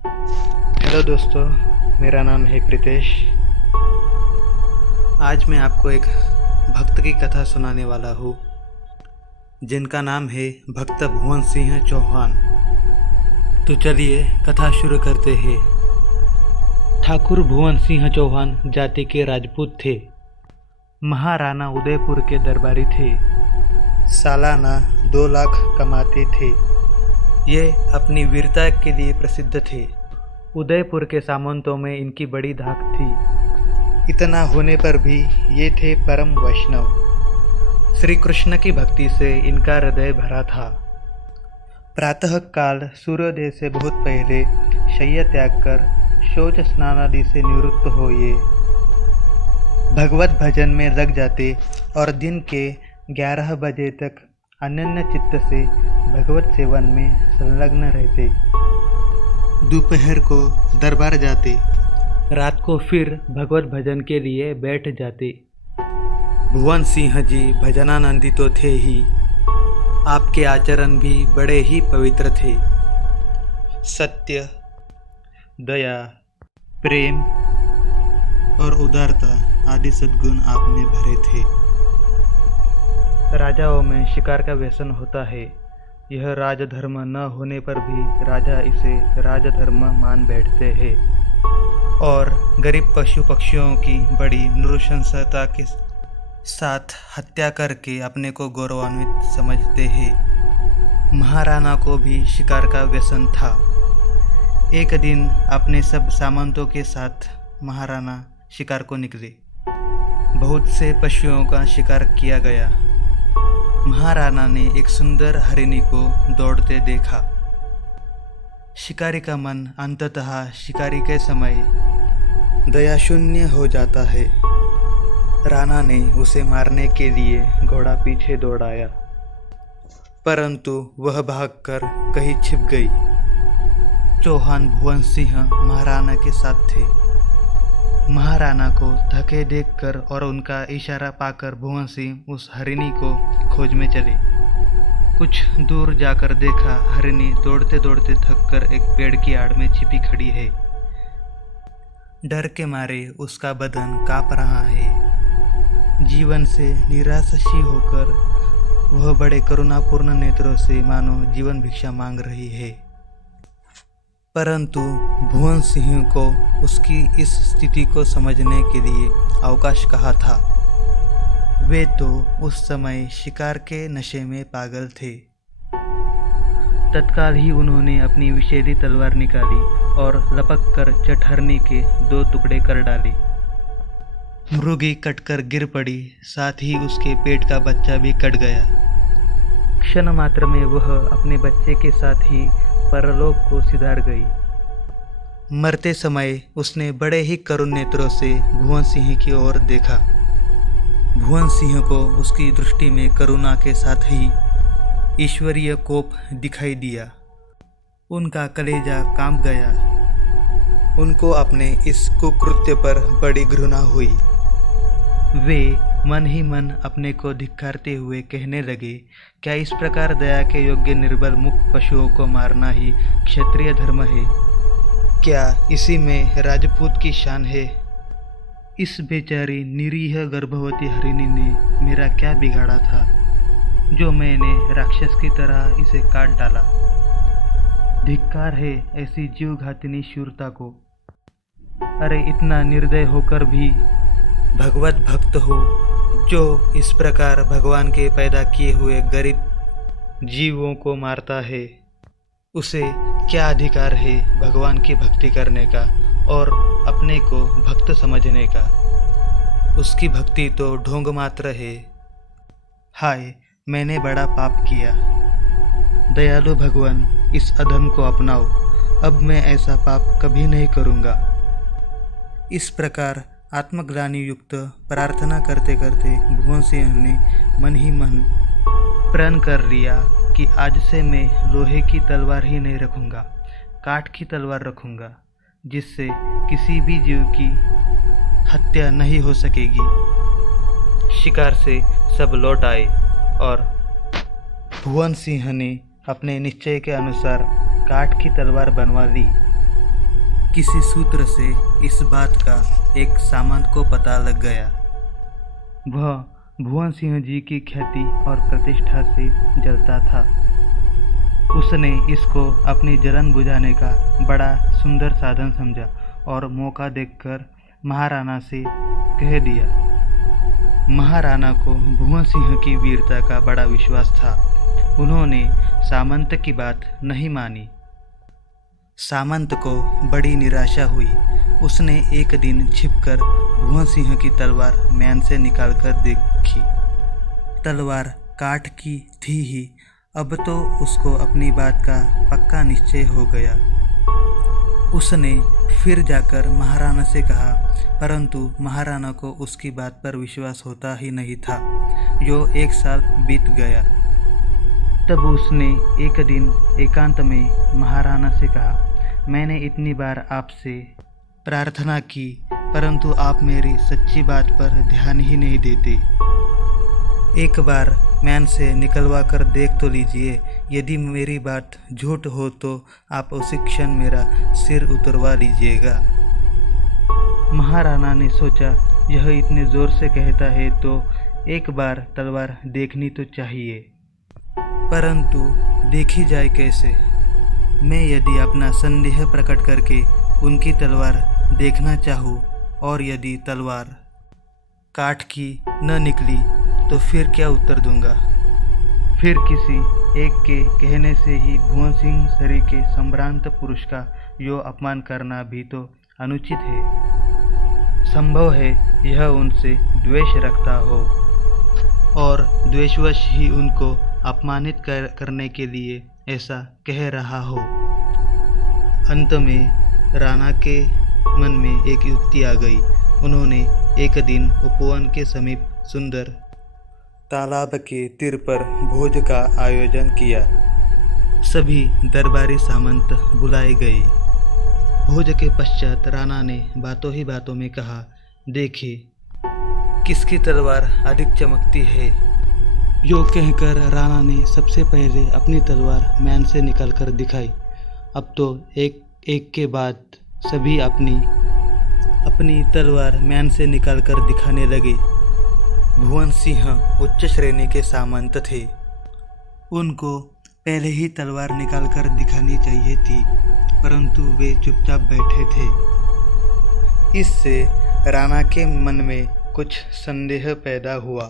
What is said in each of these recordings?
Hello दोस्तों, मेरा नाम है प्रीतेश। आज मैं आपको एक भक्त की कथा सुनाने वाला हूँ जिनका नाम है भक्त भुवन सिंह चौहान। तो चलिए कथा शुरू करते हैं। ठाकुर भुवन सिंह चौहान जाति के राजपूत थे। महाराणा उदयपुर के दरबारी थे। सालाना 2 लाख कमाते थे। ये अपनी वीरता के लिए प्रसिद्ध थे। उदयपुर के सामंतों में इनकी बड़ी धाक थी। इतना होने पर भी ये थे परम वैष्णव। श्री कृष्ण की भक्ति से इनका हृदय भरा था। प्रातः काल सूर्योदय से बहुत पहले शय्या त्याग कर शौच स्नान आदि से निवृत्त हो ये भगवत भजन में लग जाते और दिन के 11 बजे तक अनन्य चित्त से भगवत सेवन में संलग्न रहते। दोपहर को दरबार जाते, रात को फिर भगवत भजन के लिए बैठ जाते। भुवन सिंह जी भजनानंदी तो थे ही, आपके आचरण भी बड़े ही पवित्र थे। सत्य, दया, प्रेम और उदारता आदि सद्गुण आप में भरे थे। राजाओं में शिकार का व्यसन होता है। यह राजधर्म न होने पर भी राजा इसे राजधर्म मान बैठते हैं और गरीब पशु पक्षियों की बड़ी नृशंसता के साथ हत्या करके अपने को गौरवान्वित समझते हैं। महाराणा को भी शिकार का व्यसन था। एक दिन अपने सब सामंतों के साथ महाराणा शिकार को निकले। बहुत से पशुओं का शिकार किया गया। महाराणा ने एक सुंदर हरिणी को दौड़ते देखा। शिकारी का मन अंततः शिकारी के समय दयाशून्य हो जाता है। राणा ने उसे मारने के लिए घोड़ा पीछे दौड़ाया, परंतु वह भागकर कहीं छिप गई। चौहान भुवन सिंह महाराणा के साथ थे। महाराणा को थके देखकर और उनका इशारा पाकर भुवन सिंह उस हरिणी को खोज में चले। कुछ दूर जाकर देखा हरिणी दौड़ते दौड़ते थककर एक पेड़ की आड़ में छिपी खड़ी है। डर के मारे उसका बदन कांप रहा है। जीवन से निराश-सी होकर वह बड़े करुणापूर्ण नेत्रों से मानो जीवन भिक्षा मांग रही है। परंतु भुवन सिंह को उसकी इस स्थिति को समझने के लिए अवकाश कहाँ था। वे तो उस समय शिकार के नशे में पागल थे। तत्काल ही उन्होंने अपनी विषैली तलवार निकाली और लपक कर चटहरनी के 2 टुकड़े कर डाले। मृगी कटकर गिर पड़ी, साथ ही उसके पेट का बच्चा भी कट गया। क्षण मात्र में वह अपने बच्चे के साथ ही परलोक को सिधार गई। मरते समय उसने बड़े ही करुण नेत्रों से भुवन सिंह की ओर देखा। भुवन सिंह को उसकी दृष्टि में करुणा के साथ ही ईश्वरीय कोप दिखाई दिया। उनका कलेजा कांप गया। उनको अपने इस कुकृत्य पर बड़ी घृणा हुई। वे मन ही मन अपने को धिक्कारते हुए कहने लगे, क्या इस प्रकार दया के योग्य निर्बल मुक्त पशुओं को मारना ही क्षत्रिय धर्म है? क्या इसी में राजपूत की शान है? इस बेचारी निरीह गर्भवती हरिणी ने मेरा क्या बिगाड़ा था जो मैंने राक्षस की तरह इसे काट डाला? धिक्कार है ऐसी जीवघातिनी शूरता को। अरे इतना निर्दय होकर भी भगवत भक्त हो जो इस प्रकार भगवान के पैदा किए हुए गरीब जीवों को मारता है, उसे क्या अधिकार है भगवान की भक्ति करने का और अपने को भक्त समझने का? उसकी भक्ति तो ढोंग मात्र है। हाय, मैंने बड़ा पाप किया। दयालु भगवान, इस अधम को अपनाओ। अब मैं ऐसा पाप कभी नहीं करूँगा। इस प्रकार आत्मग्लानि युक्त प्रार्थना करते करते भुवन सिंह ने मन ही मन प्रण कर लिया कि आज से मैं लोहे की तलवार ही नहीं रखूँगा, काठ की तलवार रखूँगा, जिससे किसी भी जीव की हत्या नहीं हो सकेगी। शिकार से सब लौट आए और भुवन सिंह ने अपने निश्चय के अनुसार काठ की तलवार बनवा ली। किसी सूत्र से इस बात का एक सामंत को पता लग गया। वह भुवन सिंह जी की ख्याति और प्रतिष्ठा से जलता था। उसने इसको अपनी जलन बुझाने का बड़ा सुंदर साधन समझा और मौका देखकर महाराणा से कह दिया। महाराणा को भुवन सिंह की वीरता का बड़ा विश्वास था। उन्होंने सामंत की बात नहीं मानी। सामंत को बड़ी निराशा हुई। उसने एक दिन छिपकर भुवन सिंह की तलवार म्यान से निकालकर देखी। तलवार काठ की थी ही। अब तो उसको अपनी बात का पक्का निश्चय हो गया। उसने फिर जाकर महाराणा से कहा, परंतु महाराणा को उसकी बात पर विश्वास होता ही नहीं था। जो 1 साल बीत गया। तब उसने एक दिन एकांत में महाराणा से कहा, मैंने इतनी बार आपसे प्रार्थना की, परंतु आप मेरी सच्ची बात पर ध्यान ही नहीं देते। एक बार म्यान से निकलवा कर देख तो लीजिए। यदि मेरी बात झूठ हो तो आप उसी क्षण मेरा सिर उतरवा लीजिएगा। महाराणा ने सोचा, यह इतने जोर से कहता है तो एक बार तलवार देखनी तो चाहिए, परंतु देखी जाए कैसे? मैं यदि अपना संदेह प्रकट करके उनकी तलवार देखना चाहूँ और यदि तलवार काठ की न निकली तो फिर क्या उत्तर दूंगा? फिर किसी एक के कहने से ही भुवन सिंह सरी के संभ्रांत पुरुष का यो अपमान करना भी तो अनुचित है। संभव है यह उनसे द्वेष रखता हो और द्वेषवश ही उनको अपमानित करने के लिए ऐसा कह रहा हो। अंत में राणा के मन में एक युक्ति आ गई। उन्होंने एक दिन उपवन के समीप सुंदर तालाब के तीर पर भोज का आयोजन किया। सभी दरबारी सामंत बुलाए गए। भोज के पश्चात राणा ने बातों ही बातों में कहा, देखे किसकी तलवार अधिक चमकती है। यो कहकर राणा ने सबसे पहले अपनी तलवार म्यान से निकालकर दिखाई। अब तो एक एक के बाद सभी अपनी तलवार म्यान से निकालकर दिखाने लगे। भुवन सिंह उच्च श्रेणी के सामंत थे। उनको पहले ही तलवार निकालकर दिखानी चाहिए थी, परंतु वे चुपचाप बैठे थे। इससे राणा के मन में कुछ संदेह पैदा हुआ।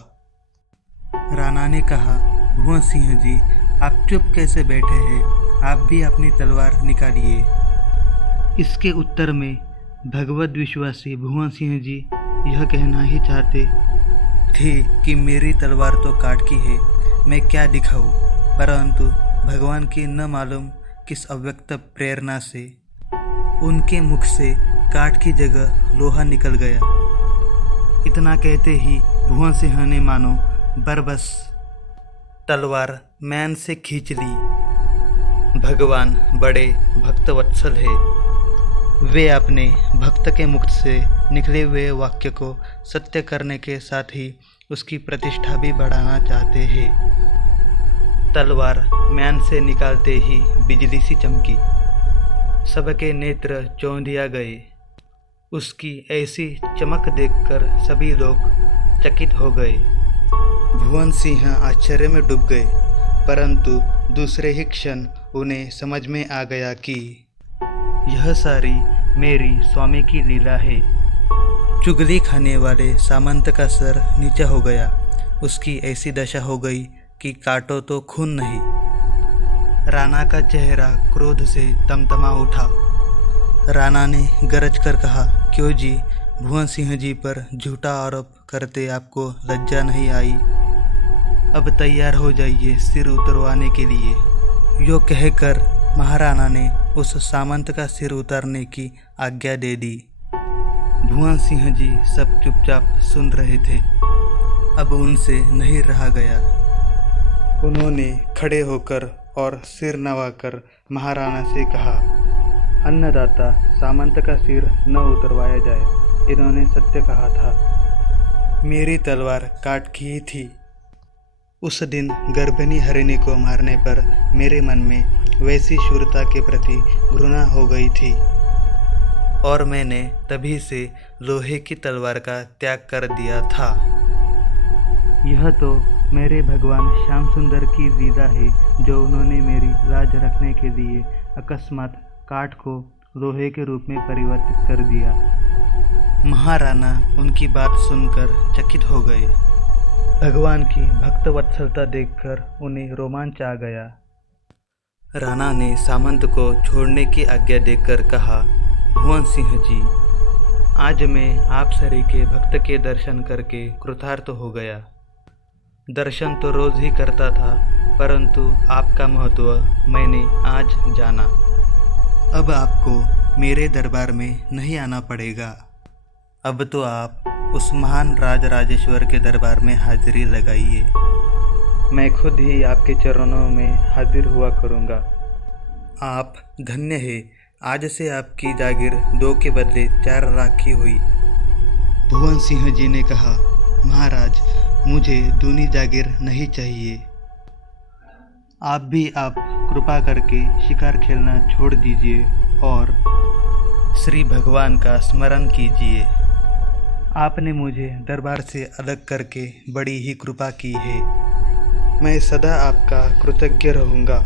राणा ने कहा, भुवन सिंह जी, आप चुप कैसे बैठे हैं? आप भी अपनी तलवार निकालिए। इसके उत्तर में भगवत विश्वासी भुवन सिंह जी यह कहना ही चाहते थे कि मेरी तलवार तो काठ की है, मैं क्या दिखाऊं? परंतु भगवान की न मालूम किस अव्यक्त प्रेरणा से उनके मुख से काठ की जगह लोहा निकल गया। इतना कहते ही भुवन सिंह ने मानो बरबस तलवार म्यान से खींच ली। भगवान बड़े भक्तवत्सल है। वे अपने भक्त के मुख से निकले हुए वाक्य को सत्य करने के साथ ही उसकी प्रतिष्ठा भी बढ़ाना चाहते हैं। तलवार म्यान से निकालते ही बिजली सी चमकी। सबके नेत्र चौंधिया गए। उसकी ऐसी चमक देखकर सभी लोग चकित हो गए। भुवन सिंह आश्चर्य में डूब गए, परंतु दूसरे ही क्षण उन्हें समझ में आ गया कि यह सारी मेरी स्वामी की लीला है। चुगली खाने वाले सामंत का सर नीचा हो गया। उसकी ऐसी दशा हो गई कि काटो तो खून नहीं। राणा का चेहरा क्रोध से तमतमा उठा। राणा ने गरज कर कहा, क्यों जी, भुवन सिंह जी पर झूठा आरोप करते आपको लज्जा नहीं आई? अब तैयार हो जाइए सिर उतरवाने के लिए। यो कहकर महाराणा ने उस सामंत का सिर उतारने की आज्ञा दे दी। भुवन सिंह जी सब चुपचाप सुन रहे थे। अब उनसे नहीं रहा गया। उन्होंने खड़े होकर और सिर नवाकर महाराणा से कहा, अन्नदाता, सामंत का सिर न उतरवाया जाए। इन्होंने सत्य कहा था। मेरी तलवार काठ की ही थी। उस दिन गर्भिणी हरिणी को मारने पर मेरे मन में वैसी शूरता के प्रति घृणा हो गई थी। और मैंने तभी से लोहे की तलवार का त्याग कर दिया था। यह तो मेरे भगवान श्याम सुंदर की लीला है, जो उन्होंने मेरी लाज रखने के लिए अकस्मात काठ को लोहे के रूप में परिवर्तित कर दिया। महाराणा उनकी बात सुनकर चकित हो गए। भगवान की भक्त वत्सलता देखकर उन्हें रोमांच आ गया। राणा ने सामंत को छोड़ने की आज्ञा देकर कहा, भुवन सिंह जी, आज मैं आप सरी के भक्त के दर्शन करके कृतार्थ हो गया। दर्शन तो रोज ही करता था, परंतु आपका महत्व मैंने आज जाना। अब आपको मेरे दरबार में नहीं आना पड़ेगा। अब तो आप उस महान राजराजेश्वर के दरबार में हाजिरी लगाइए। मैं खुद ही आपके चरणों में हाजिर हुआ करूँगा। आप धन्य है, आज से आपकी जागीर 2 के बदले 4 राखी हुई। भुवन सिंह जी ने कहा, महाराज, मुझे दूनी जागीर नहीं चाहिए। आप कृपा करके शिकार खेलना छोड़ दीजिए और श्री भगवान का स्मरण कीजिए। आपने मुझे दरबार से अलग करके बड़ी ही कृपा की है। मैं सदा आपका कृतज्ञ रहूँगा।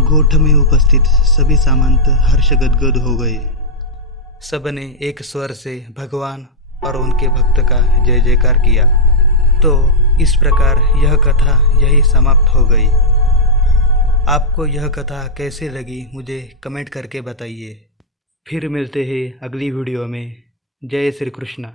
गोठ में उपस्थित सभी सामंत हर्ष गदगद हो गए। सबने एक स्वर से भगवान और उनके भक्त का जय जयकार किया। तो इस प्रकार यह कथा यही समाप्त हो गई। आपको यह कथा कैसे लगी मुझे कमेंट करके बताइए। फिर मिलते हैं अगली वीडियो में। जय श्री कृष्णा।